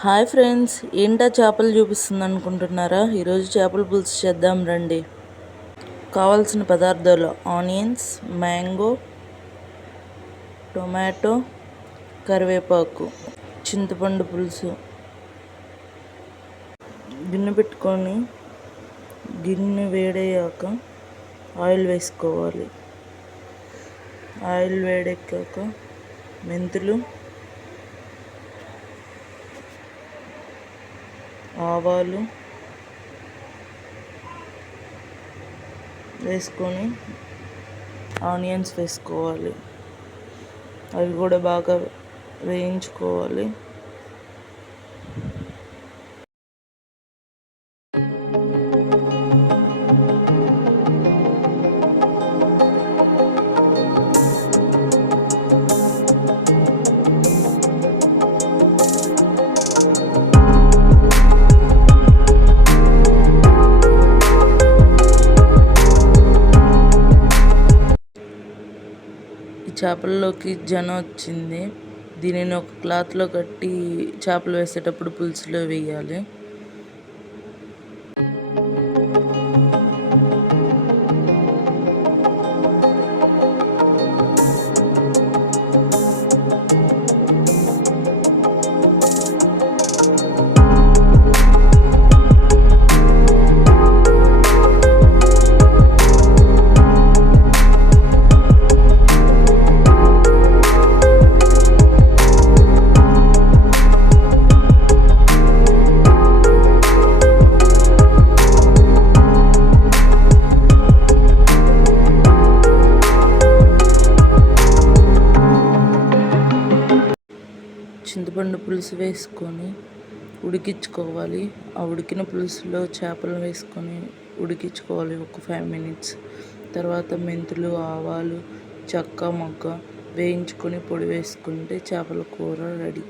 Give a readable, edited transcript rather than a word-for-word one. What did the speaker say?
Hi friends, ఏంటా చేపలు చూపిస్తుంది అనుకుంటున్నారా? ఈరోజు చేపల పులుసు చేద్దాం రండి. కావాల్సిన పదార్థాలు: ఆనియన్స్, మ్యాంగో, టొమాటో, కరివేపాకు, చింతపండు పులుసు. గిన్నె పెట్టుకొని గిన్నె వేడయ్యాక ఆయిల్ వేసుకోవాలి. ఆయిల్ వేడెక్కాక మెంతులు, ఆవాలు వేసుకొని ఆనియన్స్ వేసుకోవాలి. అవి కూడా బాగా వేయించుకోవాలి. చేపల్లోకి జన వచ్చింది. దీనిని ఒక క్లాత్లో కట్టి చేపలు వేసేటప్పుడు పులుసులో వేయాలి. చింతపండు పులుసు వేసుకొని ఉడికించుకోవాలి. ఆ ఉడికిన పులుసులో చేపలు వేసుకొని ఉడికించుకోవాలి ఒక 5 minutes. తర్వాత మెంతులు, ఆవాలు, చెక్క మొగ్గ వేయించుకొని పొడి వేసుకుంటే చేపల కూర రెడీ.